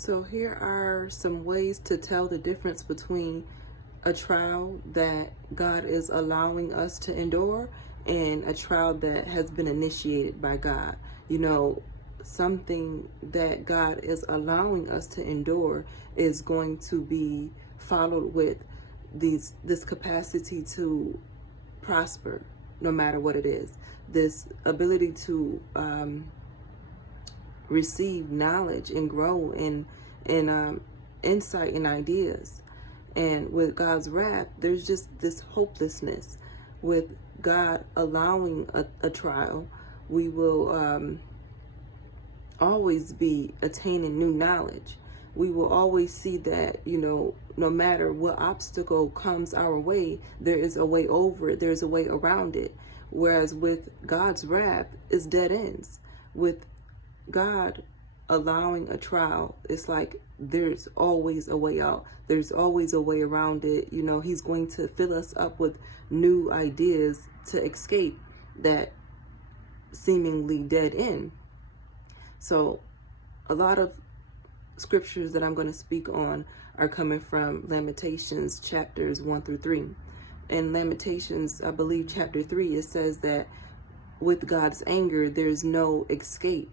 So here are some ways to tell the difference between a trial that God is allowing us to endure and a trial that has been initiated by God. You know, something that God is allowing us to endure is going to be followed with this capacity to prosper no matter what it is. This ability to receive knowledge and grow in insight and ideas. And with God's wrath, there's just this hopelessness. With God allowing a trial, we will always be attaining new knowledge. We will always see that, no matter what obstacle comes our way, there is a way over it, there's a way around it. Whereas with God's wrath, it's dead ends. With God allowing a trial, it's like there's always a way out. There's always a way around it. He's going to fill us up with new ideas to escape that seemingly dead end. So a lot of scriptures that I'm going to speak on are coming from Lamentations chapters 1-3. In Lamentations, I believe chapter 3, it says that with God's anger, there's no escape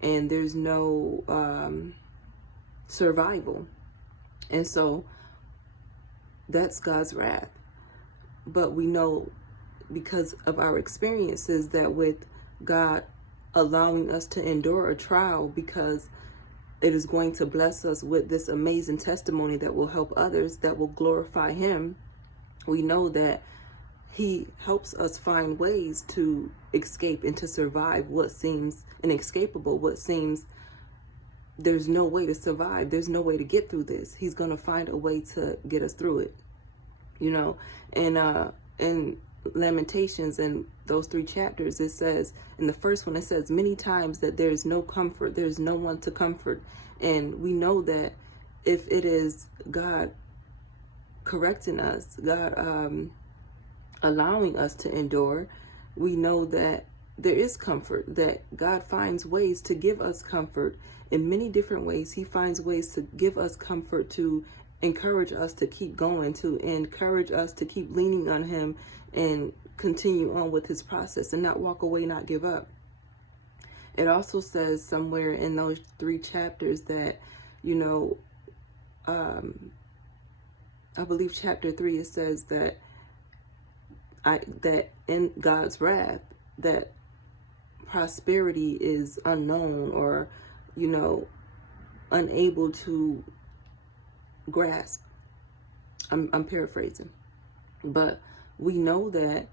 and there's no survival. And so that's God's wrath. But we know because of our experiences that with God allowing us to endure a trial, because it is going to bless us with this amazing testimony that will help others, that will glorify Him. We know that He helps us find ways to escape and to survive what seems inescapable, what seems there's no way to survive, there's no way to get through this. He's going to find a way to get us through it, And in Lamentations, in those 3 chapters, it says, in the first one, it says many times that there's no comfort, there's no one to comfort. And we know that if it is God correcting us, God allowing us to endure, we know that there is comfort, that God finds ways to give us comfort in many different ways. He finds ways to give us comfort, to encourage us to keep going, to encourage us to keep leaning on Him and continue on with His process and not walk away, not give up. It also says somewhere in those 3 chapters that, I believe chapter 3, it says that that in God's wrath, that prosperity is unknown or, unable to grasp. I'm paraphrasing. But we know that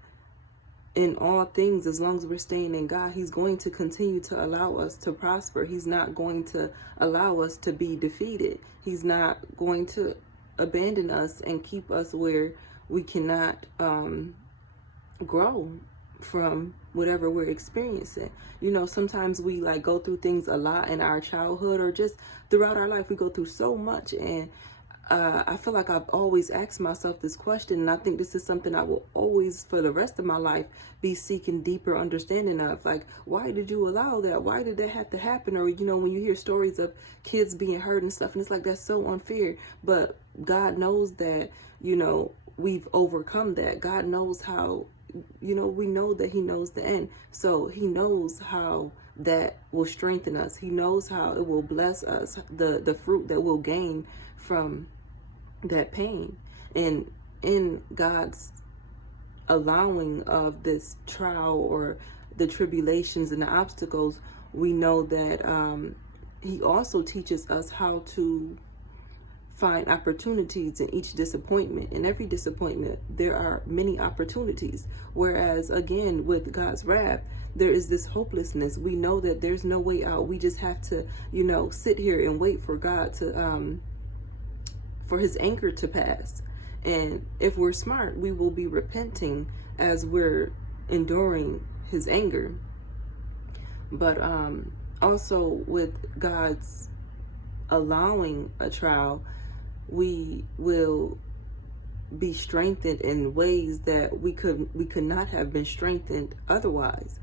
in all things, as long as we're staying in God, He's going to continue to allow us to prosper. He's not going to allow us to be defeated. He's not going to abandon us and keep us where we cannot grow from whatever we're experiencing. Sometimes we go through things a lot in our childhood or just throughout our life. We go through so much, and I feel like I've always asked myself this question, and I think this is something I will always, for the rest of my life, be seeking deeper understanding of. Like, why did you allow that? Why did that have to happen? Or, when you hear stories of kids being hurt and stuff, and it's like, that's so unfair. But God knows that, we've overcome that. God knows how, we know that He knows the end. So He knows how that will strengthen us. He knows how it will bless us, the fruit that we'll gain from that pain. And in God's allowing of this trial or the tribulations and the obstacles, we know that He also teaches us how to find opportunities in each disappointment. In every disappointment, there are many opportunities. Whereas, again, with God's wrath, there is this hopelessness. We know that there's no way out. We just have to, sit here and wait for God to, for His anger to pass. And if we're smart, we will be repenting as we're enduring His anger. But also with God's allowing a trial, we will be strengthened in ways that we could not have been strengthened otherwise,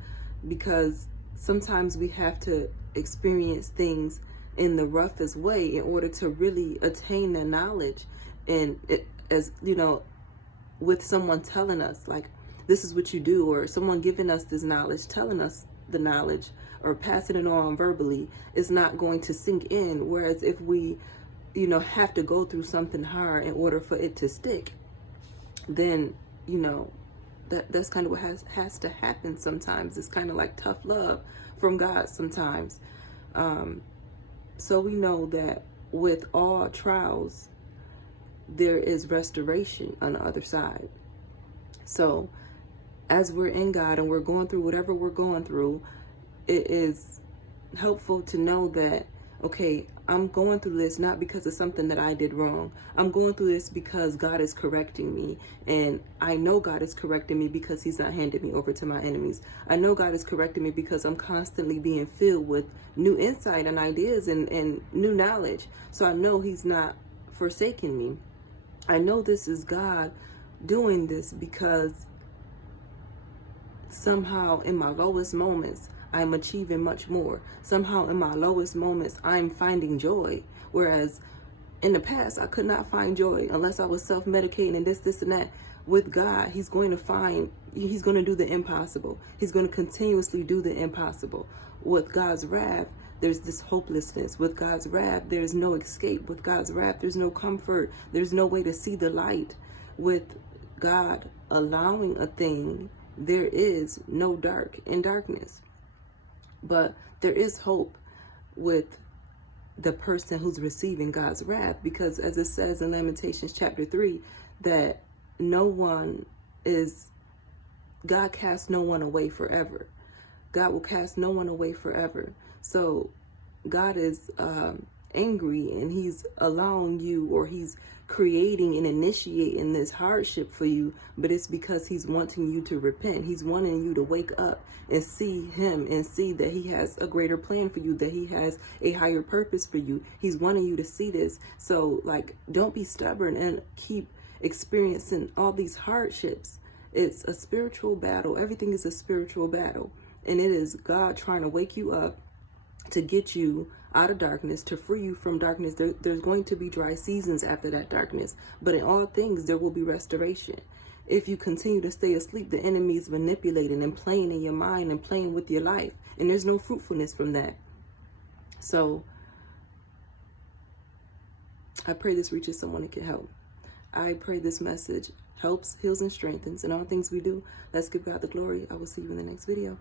because sometimes we have to experience things in the roughest way in order to really attain that knowledge. And it, as you know, with someone telling us like, this is what you do, or someone giving us this knowledge, telling us the knowledge, or passing it on verbally, is not going to sink in. Whereas if we, have to go through something hard in order for it to stick, then, that's kind of what has to happen sometimes. It's kind of like tough love from God sometimes. So we know that with all trials, there is restoration on the other side. So as we're in God and we're going through whatever we're going through, it is helpful to know that, okay, I'm going through this not because of something that I did wrong. I'm going through this because God is correcting me. And I know God is correcting me because he's not handing me over to my enemies. I know God is correcting me because I'm constantly being filled with new insight and ideas and new knowledge. So I know he's not forsaking me. I know this is God doing this because somehow in my lowest moments, I'm achieving much more. Somehow in my lowest moments, I'm finding joy. Whereas in the past, I could not find joy unless I was self-medicating and this and that. With God, he's going to do the impossible. He's going to continuously do the impossible. With God's wrath, there's this hopelessness. With God's wrath, there's no escape. With God's wrath, there's no comfort. There's no way to see the light. With God allowing a thing, there is no dark in darkness. But there is hope with the person who's receiving God's wrath, because as it says in Lamentations chapter 3, that God casts no one away forever. God will cast no one away forever. So God is angry, and he's allowing you, or he's creating and initiating this hardship for you, but it's because he's wanting you to repent. He's wanting you to wake up and see him and see that he has a greater plan for you, that he has a higher purpose for you. He's wanting you to see this. So don't be stubborn and keep experiencing all these hardships. It's a spiritual battle. Everything is a spiritual battle, and it is God trying to wake you up, to get you out of darkness, to free you from darkness. There's going to be dry seasons after that darkness, but in all things there will be restoration. If you continue to stay asleep, the enemy is manipulating and playing in your mind and playing with your life, and there's no fruitfulness from that. So I pray this reaches someone it can help. I pray this message helps, heals, and strengthens in all things we do. Let's give God the glory. I will see you in the next video.